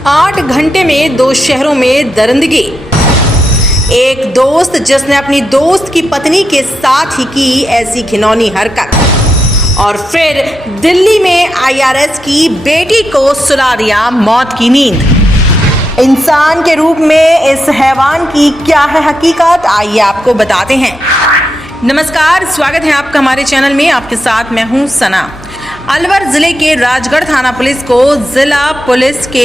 8 घंटे में 2 शहरों में दरिंदगी। एक दोस्त जिसने अपनी दोस्त की पत्नी के साथ ही की ऐसी घिनौनी हरकत, और फिर दिल्ली में आईआरएस की बेटी को सुला दिया मौत की नींद। इंसान के रूप में इस हैवान की क्या है हकीकत, आइए आपको बताते हैं। नमस्कार, स्वागत है आपका हमारे चैनल में। आपके साथ मैं हूं सना। अलवर जिले के राजगढ़ थाना पुलिस को जिला पुलिस के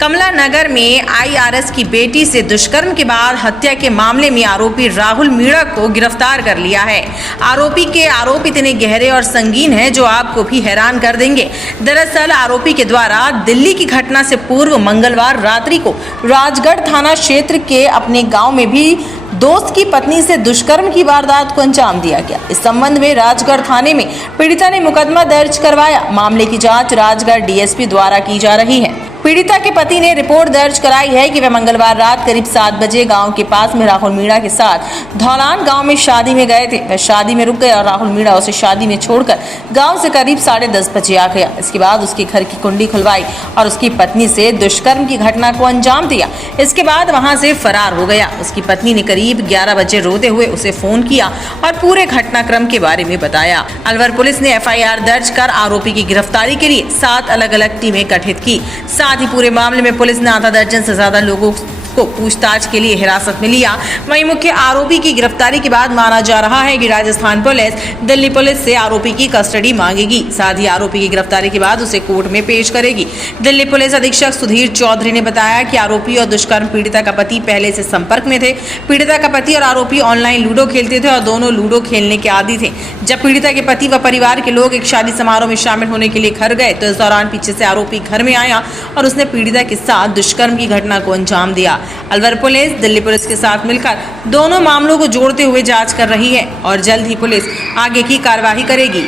कमला नगर में आईआरएस की बेटी से दुष्कर्म के बाद हत्या के मामले में आरोपी राहुल मीणा को गिरफ्तार कर लिया है। आरोपी के आरोप इतने गहरे और संगीन हैं जो आपको भी हैरान कर देंगे। दरअसल आरोपी के द्वारा दिल्ली की घटना से पूर्व मंगलवार रात्रि को राजगढ़ थाना क्षेत्र के अपने गाँव में भी दोस्त की पत्नी से दुष्कर्म की वारदात को अंजाम दिया गया। इस संबंध में राजगढ़ थाने में पीड़िता ने मुकदमा दर्ज करवाया। मामले की जांच राजगढ़ डीएसपी द्वारा की जा रही है। पीड़िता के पति ने रिपोर्ट दर्ज कराई है कि वह मंगलवार रात करीब 7 बजे गांव के पास में राहुल मीणा के साथ धौलान गांव में शादी में गए थे। वह शादी में रुक गया और राहुल मीणा उसे शादी में छोड़कर गांव से करीब 10:30 बजे आ गया। इसके बाद उसके घर की कुंडी खुलवाई और उसकी पत्नी से दुष्कर्म की घटना को अंजाम दिया। इसके बाद वहां से फरार हो गया। उसकी पत्नी ने करीब 11 बजे रोते हुए उसे फोन किया और पूरे घटनाक्रम के बारे में बताया। अलवर पुलिस ने एफआईआर दर्ज कर आरोपी की गिरफ्तारी के लिए 7 अलग-अलग टीमें गठित की। साथ ही पूरे मामले में पुलिस ने आधा दर्जन से ज्यादा लोगों को पूछताछ के लिए हिरासत में लिया। वहीं मुख्य आरोपी की गिरफ्तारी के बाद माना जा रहा है कि राजस्थान पुलिस दिल्ली पुलिस से आरोपी की कस्टडी मांगेगी। साथ ही आरोपी की गिरफ्तारी के बाद उसे कोर्ट में पेश करेगी। दिल्ली पुलिस अधीक्षक सुधीर चौधरी ने बताया कि आरोपी और दुष्कर्म पीड़िता का पति पहले से संपर्क में थे। पीड़िता का पति और आरोपी ऑनलाइन लूडो खेलते थे और दोनों लूडो खेलने के आदी थे। जब पीड़िता के पति व परिवार के लोग एक शादी समारोह में शामिल होने के लिए घर गए तो इस दौरान पीछे से आरोपी घर में आया और उसने पीड़िता के साथ दुष्कर्म की घटना को अंजाम दिया। अलवर पुलिस दिल्ली पुलिस के साथ मिलकर दोनों मामलों को जोड़ते हुए जांच कर रही है और जल्द ही पुलिस आगे की कार्रवाई करेगी।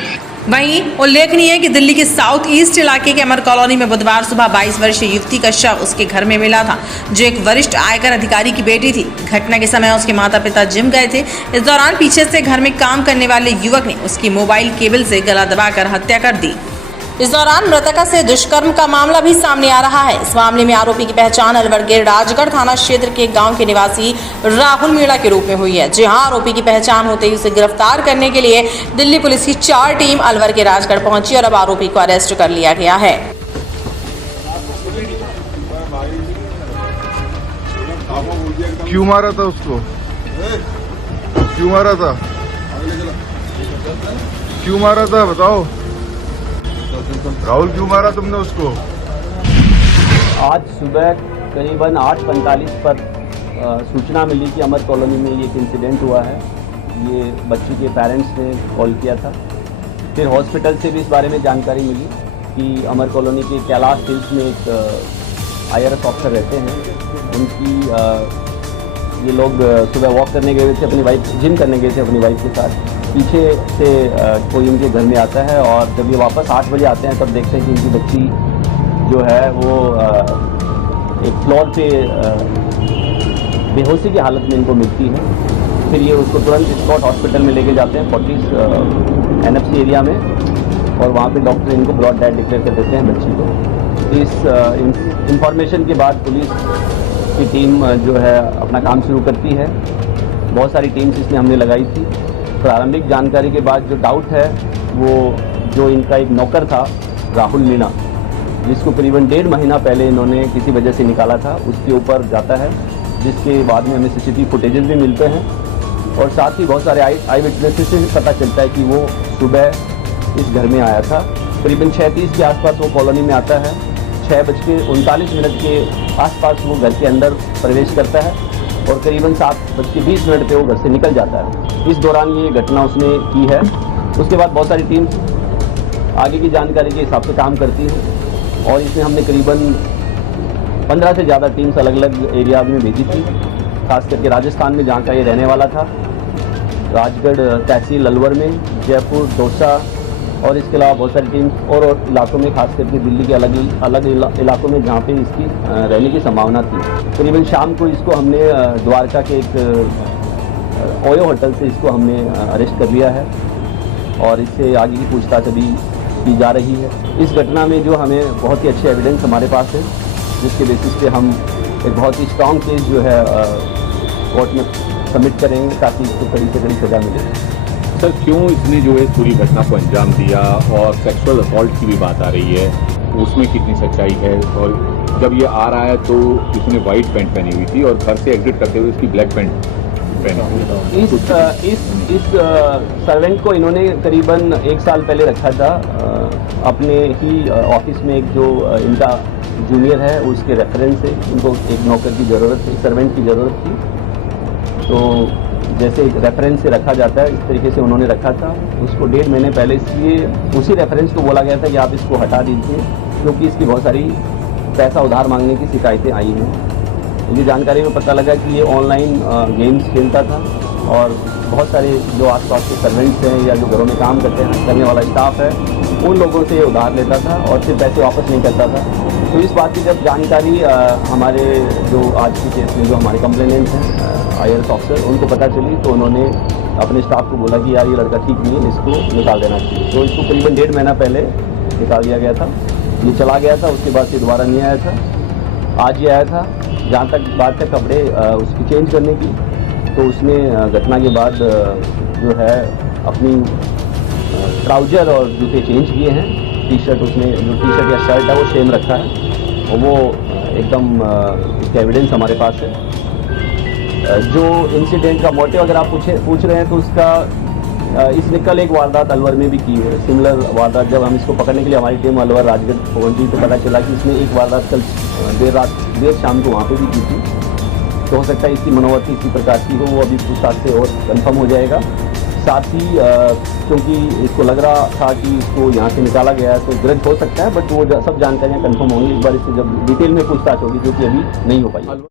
वहीं उल्लेखनीय है कि दिल्ली के साउथ ईस्ट इलाके के अमर कॉलोनी में बुधवार सुबह 22 वर्षीय युवती का शव उसके घर में मिला था, जो एक वरिष्ठ आयकर अधिकारी की बेटी थी। घटना के समय उसके माता पिता जिम गए थे। इस दौरान पीछे से घर में काम करने वाले युवक ने उसकी मोबाइल केबल से गला दबाकर हत्या कर दी। इस दौरान मृतका से दुष्कर्म का मामला भी सामने आ रहा है। इस मामले में आरोपी की पहचान अलवर के राजगढ़ थाना क्षेत्र के गांव के निवासी राहुल मीणा के रूप में हुई है। जी हां, आरोपी की पहचान होते ही उसे गिरफ्तार करने के लिए दिल्ली पुलिस की 4 टीम अलवर के राजगढ़ पहुंची और अब आरोपी को अरेस्ट कर लिया गया है। क्यों मारा था उसको? क्यों मारा था? क्यों मारा था बताओ? राहुल क्यों मारा तुमने उसको? आज सुबह करीबन 8:45 पर सूचना मिली कि अमर कॉलोनी में एक इंसिडेंट हुआ है। ये बच्ची के पेरेंट्स ने कॉल किया था। फिर हॉस्पिटल से भी इस बारे में जानकारी मिली कि अमर कॉलोनी के कैलाश हिल्स में एक आईआरएस ऑफिसर रहते हैं। उनकी ये लोग सुबह वॉक करने गए थे, अपनी वाइफ जिम करने गए थे अपनी वाइफ के साथ। पीछे से कोई उनके घर में आता है और जब ये वापस 8 बजे आते हैं तब देखते हैं कि इनकी बच्ची जो है वो एक फ्लोर पे बेहोशी की हालत में इनको मिलती है। फिर ये उसको तुरंत स्पॉट हॉस्पिटल में लेके जाते हैं फोर्टिस एनएफसी एरिया में, और वहाँ पे डॉक्टर इनको ब्रॉड डेड डिक्लेयर कर देते हैं बच्ची को। इस इंफॉर्मेशन के बाद पुलिस की टीम जो है अपना काम शुरू करती है। बहुत सारी टीम्स इसमें हमने लगाई थी। प्रारंभिक जानकारी के बाद जो डाउट है वो जो इनका एक नौकर था राहुल मीणा, जिसको करीबन 1.5 महीना पहले इन्होंने किसी वजह से निकाला था, उसके ऊपर जाता है, जिसके बाद में हमें सीसीटीवी फुटेजेस भी मिलते हैं। और साथ ही बहुत सारे आई विटनेसेस से पता चलता है कि वो सुबह इस घर में आया था। करीबन 6:30 के आसपास वो कॉलोनी में आता है। 6:39 के आसपास वो घर के अंदर प्रवेश करता है और करीबन 7:20 पे वो घर से निकल जाता है। इस दौरान ये घटना उसने की है। उसके बाद बहुत सारी टीम्स आगे की जानकारी के हिसाब से काम करती है और इसमें हमने करीबन 15 से ज़्यादा टीम्स अलग अलग एरियाज में भेजी थी, खास करके राजस्थान में जहाँ का ये रहने वाला था, राजगढ़ तहसील अलवर में, जयपुर, दौसा और इसके अलावा बहुत सारी टीम्स और इलाकों में, खास करके दिल्ली के अलग इलाकों में जहाँ पे इसकी रहने की संभावना थी। करीबन शाम को इसको हमने द्वारका के एक ओयो होटल से इसको हमने अरेस्ट कर लिया है और इससे आगे की पूछताछ अभी की जा रही है। इस घटना में जो हमें बहुत ही अच्छे एविडेंस हमारे पास है जिसके बेसिस पे हम एक बहुत ही स्ट्रॉन्ग केस जो है कोर्ट में सबमिट करेंगे ताकि इसको कड़ी से कड़ी सज़ा मिले। सर क्यों इसने जो है इस पूरी घटना को अंजाम दिया, और सेक्सुअल असॉल्ट की भी बात आ रही है, उसमें कितनी सच्चाई है? और जब ये आ रहा है तो इसने वाइट पैंट पहनी हुई थी और घर से एग्जिट करते हुए इसकी ब्लैक पैंट पहनी हुई थी। इस सर्वेंट को इन्होंने करीबन 1 साल पहले रखा था अपने ही ऑफिस में। एक जो इनका जूनियर है उसके रेफरेंस से इनको एक नौकर की ज़रूरत थी, सर्वेंट की ज़रूरत थी, तो जैसे रेफरेंस से रखा जाता है इस तरीके से उन्होंने रखा था उसको 1.5 महीने पहले। इसलिए उसी रेफरेंस को बोला गया था कि आप इसको हटा दीजिए, क्योंकि इसकी बहुत सारी पैसा उधार मांगने की शिकायतें आई हैं। मुझे जानकारी में पता लगा कि ये ऑनलाइन गेम्स खेलता था और बहुत सारे जो आसपास के सर्वेंट्स हैं या जो घरों में काम करने वाला स्टाफ है उन लोगों से उधार लेता था और फिर पैसे वापस नहीं करता था। तो इस बात की जब जानकारी हमारे जो आज के केस में जो हमारे कंप्लेनेंट हैं IRS ऑफिसर, उनको पता चली तो उन्होंने अपने स्टाफ को बोला कि यार ये लड़का ठीक नहीं है, इसको निकाल देना चाहिए। तो इसको करीबन 1.5 महीना पहले निकाल दिया गया था। ये चला गया था, उसके बाद से दोबारा नहीं आया था। आज ये आया था। जहाँ तक बात है कपड़े उसकी चेंज करने की, तो उसने घटना के बाद जो है अपनी ट्राउज़र और जूते चेंज किए हैं। टी-शर्ट उसने जो टी-शर्ट या शर्ट है वो सेम रखा है और वो एकदम इसका एविडेंस हमारे पास है। जो इंसिडेंट का मोटिव अगर आप पूछ रहे हैं तो उसका इसने कल एक वारदात अलवर में भी की है, सिमिलर वारदात। जब हम इसको पकड़ने के लिए हमारी टीम अलवर राजगढ़ पहुंची तो पता चला कि इसने एक वारदात कल देर शाम को वहाँ पे भी की थी। तो हो सकता है इसकी मनोवृत्ति इसी प्रकार की हो, वो अभी पूछताछ से और कंफर्म हो जाएगा। साथ ही क्योंकि इसको लग रहा था कि इसको यहाँ से निकाला गया है तो ग्रज हो सकता है, बट वो सब जानकारियाँ कंफर्म होंगी एक बार इससे जब डिटेल में पूछताछ होगी, जो कि अभी नहीं हो पाई।